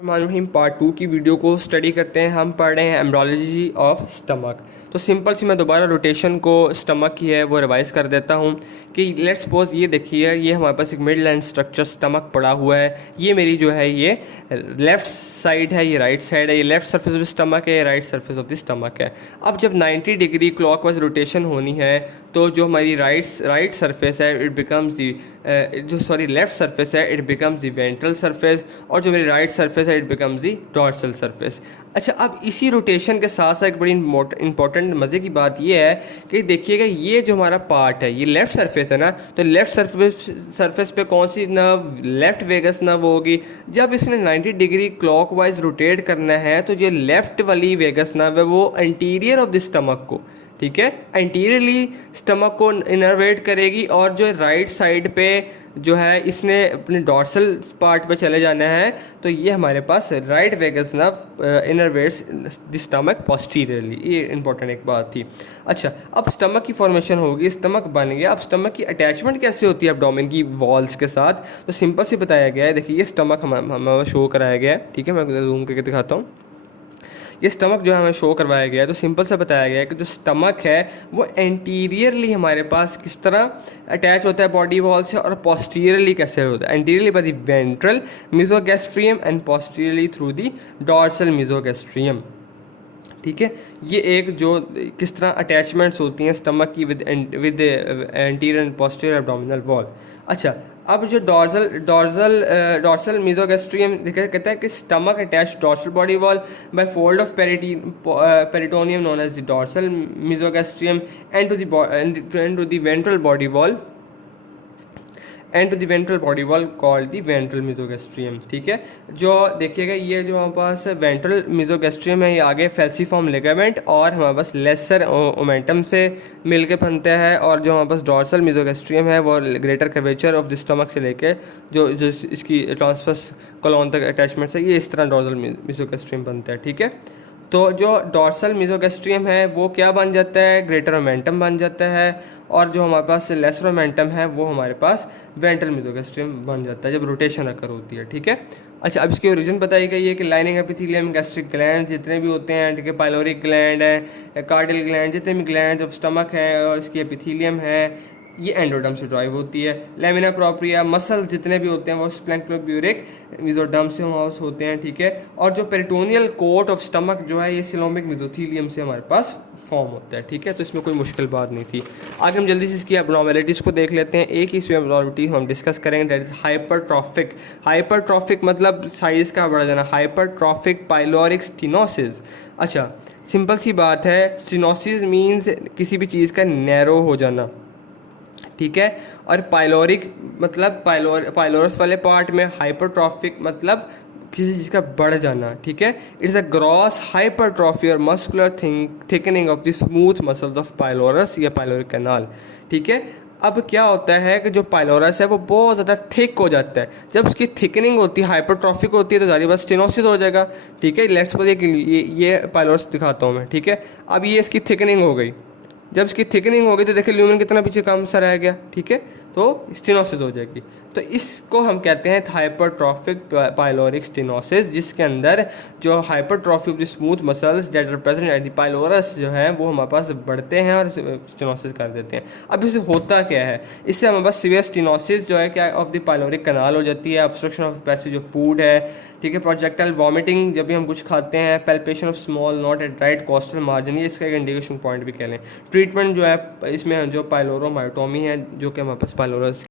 हम पार्ट 2 की वीडियो को स्टडी करते हैं। हम पढ़ रहे हैं एम्ब्रोलॉजी ऑफ स्टमक। तो सिंपल सी मैं दोबारा रोटेशन को स्टमक की है वो रिवाइज कर देता हूँ कि लेट्स सपोज ये देखिए, ये हमारे पास एक मिड लाइन स्ट्रक्चर स्टमक पड़ा हुआ है। ये मेरी जो है ये लेफ़्ट साइड है, ये राइट साइड है, ये left surface of the stomach है, ये right surface of the stomach है। अब जब 90 डिग्री क्लॉकवाइज रोटेशन होनी है तो जो हमारी राइट सरफेस है it becomes the left surface है it becomes the ventral surface, और जो मेरी राइट सरफेस है it becomes the dorsal surface. अच्छा, अब इसी रोटेशन के साथ साथ एक बड़ी इंपॉर्टेंट मज़े की बात ये है कि देखिएगा ये जो हमारा पार्ट है ये लेफ़्ट सरफेस है ना, तो लेफ़्ट सरफेस पे कौन सी नर्व, लेफ़्ट वेगस नर्व होगी। जब इसने 90 डिग्री क्लॉकवाइज रोटेट करना है तो ये लेफ़्ट वाली वेगस नर्व है वो एंटीरियर ऑफ द स्टमक को, ठीक है, एंटीरियरली स्टमक को इनर्वेट करेगी, और जो राइट साइड पे जो है इसने अपने डॉर्सल पार्ट पे चले जाना है तो ये हमारे पास right vagus nerve innervates the stomach posteriorly. ये इंपॉर्टेंट एक बात थी। अच्छा, अब स्टमक की फॉर्मेशन होगी, स्टमक बन गया। अब स्टमक की अटैचमेंट कैसे होती है एब्डोमेन की वॉल्स के साथ, तो सिंपल से बताया गया है। देखिए ये स्टमक हमें शो कराया गया है, ठीक है, मैं जूम करके दिखाता हूँ। ये स्टमक जो है हमें शो करवाया गया है, तो सिंपल से बताया गया है कि जो स्टमक है वो एंटीरियरली हमारे पास किस तरह अटैच होता है बॉडी वॉल से, और पोस्टीरियरली कैसे होता है। Anteriorly by the ventral mesogastrium and posteriorly through the dorsal mesogastrium, ठीक है। ये एक जो किस तरह अटैचमेंट्स होती हैं स्टमक की with anterior and posterior abdominal wall. अच्छा, अब जो डॉर्सल मिजोगैस्ट्रियम कहता है कि stomach attach dorsal body wall by fold of peritoneum known as the dorsal mesogastrium and to the ventral body wall and to the ventral body wall called the ventral mesogastrium, ठीक है। जो देखिएगा ये जो हमारे पास वेंट्रल मिजोगैस्ट्रियम है ये आगे फेल्सीफॉर्म लिगामेंट और हमारे पास लेसर ओमेंटम से मिलके बनता है, और जो हमारे पास डॉर्सल मिजोगैस्ट्रियम है वो greater curvature of the stomach से लेके जो जो इसकी ट्रांसफर्स कॉलोन तक अटैचमेंट है, ये इस तरह डॉर्सल मिजोगैस्ट्रियम बनता है, ठीक है। तो जो डॉर्सल मिजोगैस्ट्रियम है वो क्या बन जाता है, ग्रेटर ओमेंटम बन जाता है, और जो हमारे पास लेसर ओमेंटम है वो हमारे पास वेंट्रल मिजोगैस्ट्रियम बन जाता है जब रोटेशन अकर होती है, ठीक है। अच्छा, अब इसकी ओरिजिन बताई गई है कि लाइनिंग एपिथेलियम, गैस्ट्रिक ग्लैंड जितने भी होते हैं, ठीक है, पाइलोरिक ग्लैंड है, कार्डियल ग्लैंड, जितने भी ग्लैंड जो स्टमक है और इसकी एपिथेलियम है ये एंडोडर्म से ड्राइव होती है। लेमिना प्रोप्रिया मसल जितने भी होते हैं वो स्प्लैंक्लोब्यूरिक मिजोडर्म से हमारे होते हैं, ठीक है। और जो पेरिटोनियल कोट ऑफ स्टमक जो है ये सिलोमिक मिजोथीलियम से हमारे पास फॉर्म होता है, ठीक है। तो इसमें कोई मुश्किल बात नहीं थी। आगे हम जल्दी से इसकी एब्नॉर्मैलिटीज़ को देख लेते हैं। एक ही इसमें एब्नॉर्मैलिटी हम डिस्कस करेंगे, दैट इज हाइपरट्रॉफिक। हाइपरट्रॉफिक मतलब साइज़ का बढ़ जाना, हाइपरट्रॉफिक पाइलोरिक स्टेनोसिस। अच्छा, सिंपल सी बात है, स्टेनोसिस मीन्स किसी भी चीज़ का नैरो हो जाना, ठीक है। और पाइलोरिक मतलब पाइलोरस वाले पार्ट में, हाइपरट्रॉफिक मतलब किसी चीज़ का बढ़ जाना, ठीक है। इट्स अ ग्रॉस हाइपरट्रॉफी और muscular thickening of the smooth muscles of pylorus या पाइलोरिक कैनाल, ठीक है। अब क्या होता है कि जो पाइलोरस है वो बहुत ज़्यादा थिक हो जाता है। जब उसकी थिकनिंग होती है, हाइपरट्रॉफिक होती है, तो ज़ाहिर बात स्टेनोसिस हो जाएगा, ठीक है। लेट्स सपोज ये पाइलोरस दिखाता हूँ मैं, ठीक है। अब ये इसकी थिकनिंग हो गई, जब इसकी थिकनिंग हो गई तो देखिए ल्यूमेन कितना पीछे कम सा रह गया, ठीक है, तो स्टेनोसिस हो जाएगी। तो इसको हम कहते हैं हाइपरट्रॉफिक पाइलोरिक स्टेनोसिस, जिसके अंदर जो hypertrophy of the smooth muscles that are present at the pylorus जो है वो हमारे पास बढ़ते हैं और स्टेनोसिस कर देते हैं। अब इससे होता क्या है, इससे हमारे पास सीवियर स्टेनोसिस जो है क्या ऑफ द पाइलोरिक कैनाल हो जाती है, obstruction of passage of food है, ठीक है, प्रोजेक्टाइल वॉमिटिंग जब भी हम कुछ खाते हैं, palpation of small not at right coastal margin, ये इसका एक इंडिकेशन पॉइंट भी कह लें। ट्रीटमेंट जो है इसमें जो पाइलोरोमायोटोमी है जो कि हमारे पास पाइलोरस